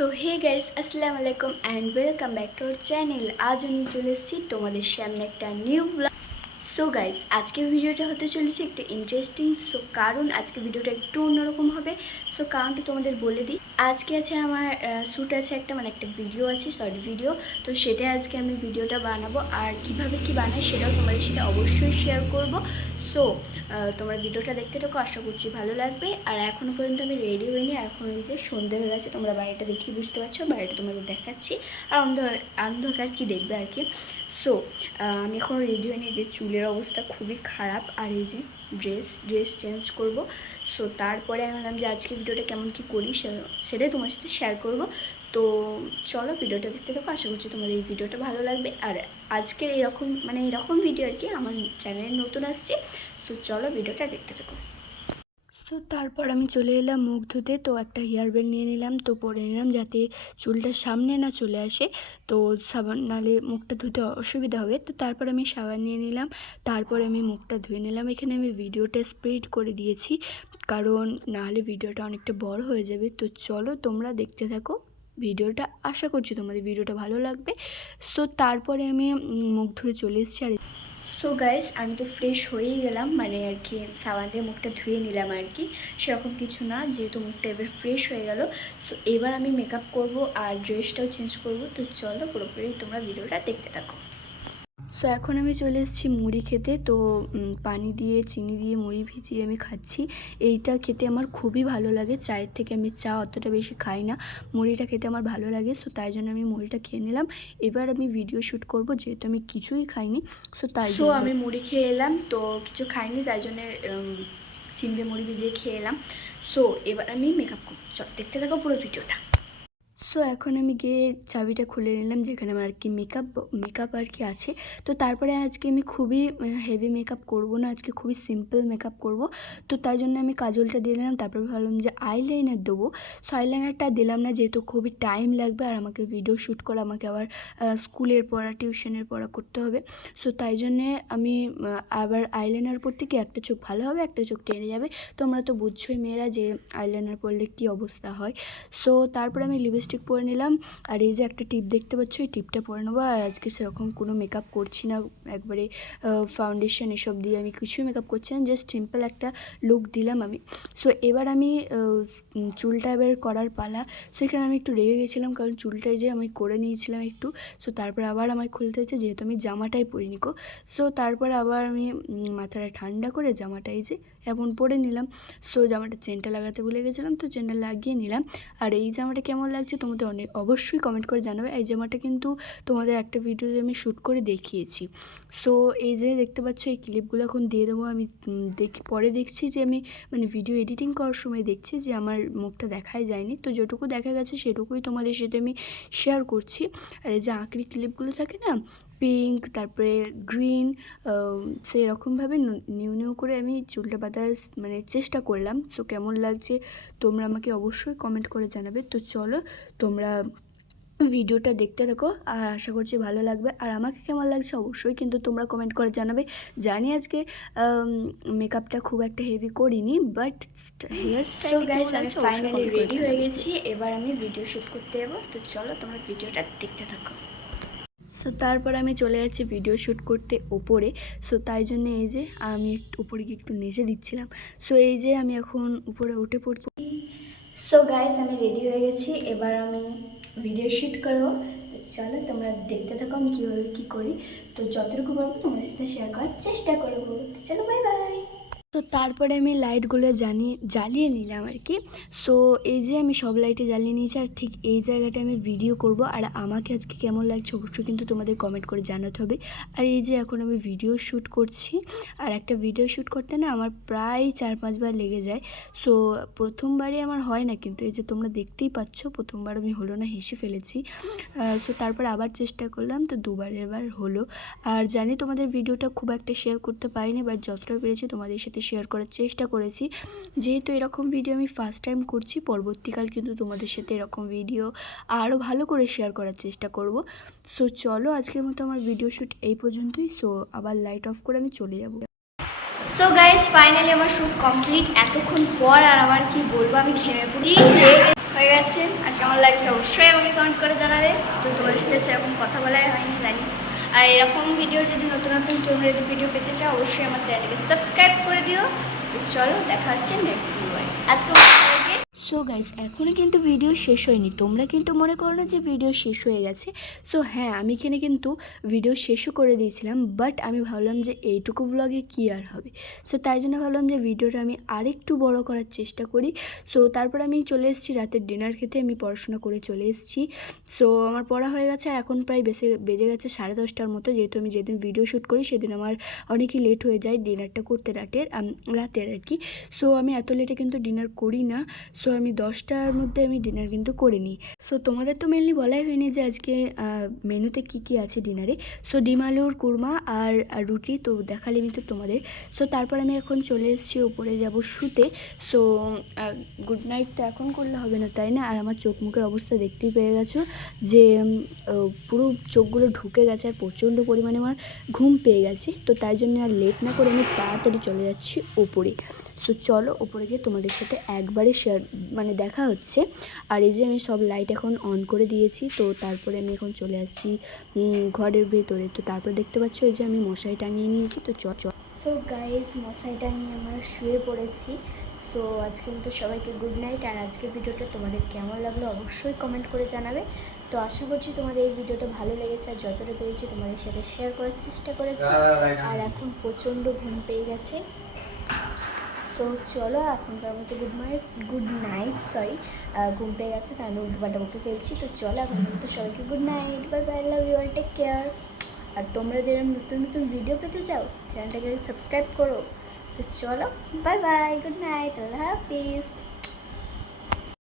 So hey guys আসসালামু আলাইকুম and welcome back to our channel আজও নিয়ে চলে এসেছি তোমাদের সামনে একটা নিউ ব্লগ সো গাইস আজকের ভিডিওটা হতে চলেছে একটু ইন্টারেস্টিং সো কারণ আজকে ভিডিওটা একটু অন্যরকম হবে। সো কারণটা তোমাদের বলে দিই। আজকে আছে আমার শ্যুট আছে একটা মানে একটা ভিডিও আছে শর্ট ভিডিও তো সেটা আজকে আমি ভিডিওটা বানাবো। আর কীভাবে কি বানাই সেটাও তোমাদের সাথে অবশ্যই শেয়ার করব। সো তোমরা ভিডিওটা দেখতে থাকো, আশা করছি ভালো লাগবে। আর এখনও পর্যন্ত আমি রেডি হইনি এখন যে সন্ধে হয়ে গেছে, তোমরা বাড়িটা দেখি বুঝতে পারছ, বাড়িটা তোমাদের দেখাচ্ছি। আর অন্ধকার অন্ধকার কি দেখবে আর কি? সো আমি এখন রেডি হইনি যে চুলের অবস্থা খুবই খারাপ, আর এই যে ড্রেস ড্রেস চেঞ্জ করব। সো তারপরে আমি বললাম যে আজকে ভিডিওটা কেমন কি করি সেটাই তোমার সাথে শেয়ার করব। তো চলো ভিডিওটা দেখতে থাকো, আশা করছি তোমার এই ভিডিওটা ভালো লাগবে। আর আজকের এরকম মানে এরকম ভিডিও আর কি আমার চ্যানেলে নতুন আসছে, তো চলো ভিডিওটা দেখতে থাকো। তো তারপর আমি চলে এলাম মুখ ধুতে, তো একটা হেয়ার বেল নিয়ে নিলাম, তো পরে নিলাম যাতে চুলটা সামনে না চলে আসে, তো সাবান নালে মুখটা ধুতে অসুবিধা হবে। তো তারপর আমি সাবান নিয়ে নিলাম, তারপর আমি মুখটা ধুয়ে নিলাম। এখানে আমি ভিডিওটা স্প্রিড করে দিয়েছি, কারণ নাহলে ভিডিওটা অনেকটা বড় হয়ে যাবে। তো চলো তোমরা দেখতে থাকো। ভিডিওটা, আশা করছি তোমাদের ভিডিওটা ভালো লাগবে। সো তারপরে আমি মুখ ধুয়ে চলে এসেছি আর সো গাইস আমি তো ফ্রেশ হয়েই গেলাম মানে আর কি সাবান দিয়ে মুখটা ধুয়ে নিলাম আর কি। সেরকম কিছু না, যেহেতু মুখটা এবার ফ্রেশ হয়ে গেল। সো এবার আমি মেকআপ করব আর ড্রেসটাও চেঞ্জ করব। তো চলো, পুরোপুরি তোমরা ভিডিওটা দেখতে থাকো। সো এখন আমি চলে এসেছি মুড়ি খেতে। তো পানি দিয়ে চিনি দিয়ে মুড়ি ভিজিয়ে আমি খাচ্ছি। এইটা খেতে আমার খুবই ভালো লাগে। চায়ের থেকে আমি চা অতটা বেশি খাই না। মুড়িটা খেতে আমার ভালো লাগে। সো তাই জন্য আমি মুড়িটা খেয়ে নিলাম। এবার আমি ভিডিও শ্যুট করব যেহেতু আমি কিছুই খাইনি। সো তাই সো আমি মুড়ি খেয়ে এলাম। তো কিছু খাইনি তাই জন্য চিমড়ে মুড়ি ভিজিয়ে খেয়ে এলাম। সো এবার আমি মেকআপ করব। চল দেখতে থাকো পুরো ভিডিওটা সো এখন আমি গিয়ে চাবিটা খুলে নিলাম, যেখানে আমার আর কি মেকআপ মেকআপ আর কি আছে। তো তারপরে আজকে আমি খুবই হেভি মেকআপ করব না, আজকে খুবই সিম্পল মেকআপ করব। তো তাই জন্য আমি কাজলটা দিয়ে দিলাম, তারপরে ভাবলাম যে আইলাইনার দেবো। সো আইলাইনারটা দিলাম না, যেহেতু খুবই টাইম লাগবে, আর আমাকে ভিডিও শ্যুট করা, আমাকে আবার স্কুলের পড়া টিউশনের পড়া করতে হবে। সো তাই জন্যে আমি আবার আইলাইনার পরতে কি একটা চোখ ভালো হবে, একটা চোখ টেনে যাবে? তোমরা তো বুঝছোই মেয়েরা যে আইলাইনার পরলে কী অবস্থা হয়। সো তারপরে আমি লিপস্টিক পরে নিলাম। আর এই যে একটা টিপ দেখতে পাচ্ছ, এই টিপটা পরে নেব। আর আজকে সেরকম কোনো মেকআপ করছি না। একবারে ফাউন্ডেশন এসব দিয়ে আমি কিছুই মেকআপ করছি না। জাস্ট সিম্পল একটা লুক দিলাম আমি। সো এবার আমি চুলটা এবার করার পালা। সো এখানে আমি একটু রেগে গেছিলাম কারণ চুলটাই যে আমি করে নিয়েছিলাম একটু। সো তারপর আবার আমার খুলতে হয়েছে, যেহেতু আমি জামাটাই পরিনি কো সো তারপর আবার আমি মাথাটা ঠান্ডা করে জামাটাই যে এমন পরে নিলাম। সো জামাটা চেনটা লাগাতে ভুলে গেছিলাম। তো চেনটা লাগিয়ে নিলাম। আর এই জামাটা কেমন লাগছে তোমাদের অনেক অবশ্যই কমেন্ট করে জানাবে। এই জামাটা কিন্তু তোমাদের একটা ভিডিওতে আমি শ্যুট করে দেখিয়েছি। সো এই যে দেখতে পাচ্ছ, এই ক্লিপগুলো এখন দিয়ে দেবো। আমি দেখি, পরে দেখছি যে আমি মানে ভিডিও এডিটিং করার সময় দেখছি যে আমার মুখটা দেখাই যায়নি। তো যেটুকু দেখা গেছে সেটুকুই তোমাদের সাথে আমি শেয়ার করছি। আর এই যে আঁকড়ি ক্লিপগুলো থাকে না পিঙ্ক তারপরে গ্রিন সেই রকমভাবে নিউ নিউ করে আমি চুলটা বাঁধার মানে চেষ্টা করলাম। সো কেমন লাগছে তোমরা আমাকে অবশ্যই কমেন্ট করে জানাবে। তো চলো তোমরা ভিডিওটা দেখতে থাকো। আর আশা করছি ভালো লাগবে। আর আমাকে কেমন লাগছে অবশ্যই কিন্তু তোমরা কমেন্ট করে জানাবে। জানি আজকে মেকআপটা খুব একটা হেভি করিনি বাট হেয়ার স্টাইল আমি ফাইনালি রেডি হয়ে গেছি। এবার আমি ভিডিও শ্যুট করতে যাব। তো চলো তোমরা ভিডিওটা দেখতে থাকো। সো তারপর আমি চলে যাচ্ছি ভিডিও শ্যুট করতে ওপরে। সো তাই জন্য এই যে আমি উপরে গিয়ে একটু নেচে দিচ্ছিলাম। সো এই যে আমি এখন উপরে উঠে পড়ছি। সো গাইস আমি রেডি হয়ে গেছি। এবার আমি ভিডিও শ্যুট করব। চলো তোমরা দেখতে থাকো আমি কীভাবে কী করি। তো যতটুকু পারব তোমার সাথে শেয়ার করার চেষ্টা করব। চলো বাই বাই তো তারপরে আমি লাইটগুলো জানিয়ে জ্বালিয়ে নিলাম আর কি। সো এই যে আমি সব লাইটে জ্বালিয়ে নিয়েছি আর ঠিক এই জায়গাটা আমি ভিডিও করব। আর আমাকে আজকে কেমন লাগছে অবশ্যই কিন্তু তোমাদের কমেন্ট করে জানাতে হবে। আর এই যে এখন আমি ভিডিও শ্যুট করছি, আর একটা ভিডিও শ্যুট করতে না আমার প্রায় চার পাঁচবার লেগে যায়। সো প্রথমবারে আমার হয় না কিন্তু এই যে তোমরা দেখতেই পাচ্ছ, প্রথমবার আমি হলো না হেসে ফেলেছি। সো তারপর আবার চেষ্টা করলাম তো দুবারের বার হলো। আর জানি তোমাদের ভিডিওটা খুব একটা শেয়ার করতে পারিনি বাট যতটা পেরেছি তোমাদের সাথে শেয়ার করার চেষ্টা করেছি। যেহেতু এরকম ভিডিও আমি ফার্স্ট টাইম করছি, পরবর্তীকাল কিন্তু তোমাদের সাথে এরকম ভিডিও আরও ভালো করে শেয়ার করার চেষ্টা করব। সো চলো আজকের মতো আমার ভিডিও শ্যুট এই পর্যন্তই। সো আবার লাইট অফ করে আমি চলে যাব। সো গাইজ ফাইনালি আমার শ্যুট কমপ্লিট এতক্ষণ পর আর আমার কি বলব, আমি ঘেমে পড়ি। হয়ে গেছে। আর কেমন লাগছে অবশ্যই আমাকে কমেন্ট করে জানাবে। তো তোমার সাথে সেরকম কথা বলাই হয়নি জানি আর এরকম ভিডিও যদি নতুন নতুন তোমরা ভিডিও পেতে চাও, অবশ্যই আমার চ্যানেলকে সাবস্ক্রাইব করে দিও। তো চলো, দেখা হচ্ছে নেক্সট ভিডিও আজকে সো গাইস এখনও কিন্তু ভিডিও শেষ হয়নি। তোমরা কিন্তু মনে করো না যে ভিডিও শেষ হয়ে গেছে। সো হ্যাঁ আমি এখানে কিন্তু ভিডিও শেষও করে দিয়েছিলাম বাট আমি ভাবলাম যে এইটুকু ব্লগে কী আর হবে? সো তাই জন্য ভাবলাম যে ভিডিওটা আমি আরেকটু বড় করার চেষ্টা করি। সো তারপর আমি চলে এসেছি, রাতের ডিনার খেতে আমি পড়াশোনা করে চলে এসেছি। সো আমার পড়া হয়ে গেছে, আর এখন প্রায় বেসে, বেজে গেছে সাড়ে দশটার মতো। যেহেতু আমি যেদিন ভিডিও শ্যুট করি, সেদিন আমার অনেকই লেট হয়ে যায় ডিনারটা করতে রাতের রাতের আর কি। সো আমি এত লেটে কিন্তু ডিনার করি না। সো আমি দশটার মধ্যে আমি ডিনার কিন্তু করে নিই সো তোমাদের তো মেনলি বলাই হয়নি যে আজকে মেনুতে কি কি আছে ডিনারে সো ডিম আলুর কুরমা আর রুটি তো দেখালে আমি তো তোমাদের। সো তারপর আমি এখন চলে এসেছি, ওপরে যাব শুতে। সো গুড নাইট তো এখন করলে হবে না, তাই না? আর আমার চোখ মুখের অবস্থা দেখতেই পেয়ে গেছো যে পুরো চোখগুলো ঢুকে গেছে আর প্রচণ্ড পরিমাণে আমার ঘুম পেয়ে গেছে। তো তাই জন্য আর লেট না করে আমি তাড়াতাড়ি চলে যাচ্ছি ওপরে। সো চলো, ওপরে গিয়ে তোমাদের সাথে একবারে শেয়ার মানে দেখা হচ্ছে। আর এই যে আমি সব লাইট এখন অন করে দিয়েছি তো তারপরে আমি এখন চলে আসছি ঘরের ভেতরে। তো তারপর দেখতে পাচ্ছ এই যে আমি মশাই টাঙিয়ে নিয়েছি তো চ চ। সো গাইস মশাই টাঙিয়ে আমরা শুয়ে পড়েছি। সো আজকে মতো সবাইকে গুড নাইট আর আজকে ভিডিওটা তোমাদের কেমন লাগল অবশ্যই কমেন্ট করে জানাবে। তো আশা করছি তোমাদের এই ভিডিওটা ভালো লেগেছে আর যতটা পেরেছি তোমাদের সাথে শেয়ার করার চেষ্টা করেছি। আর এখন প্রচণ্ড ঘুম পেয়ে গেছে। সো চলো, এখনকার মতো good night good night sorry ঘুম পেয়ে গেছে, তার আমি উল্টোপাল্টা বকে ফেলছি। তো চলো, এখনকার মতো সবাইকে good night bye bye love you all take care আর তোমরা যদি নতুন নতুন ভিডিও পেতে চাও চ্যানেলটাকে সাবস্ক্রাইব করো। তো চলো বাই বাই গুড নাইট আল্লাহ হাফিজ।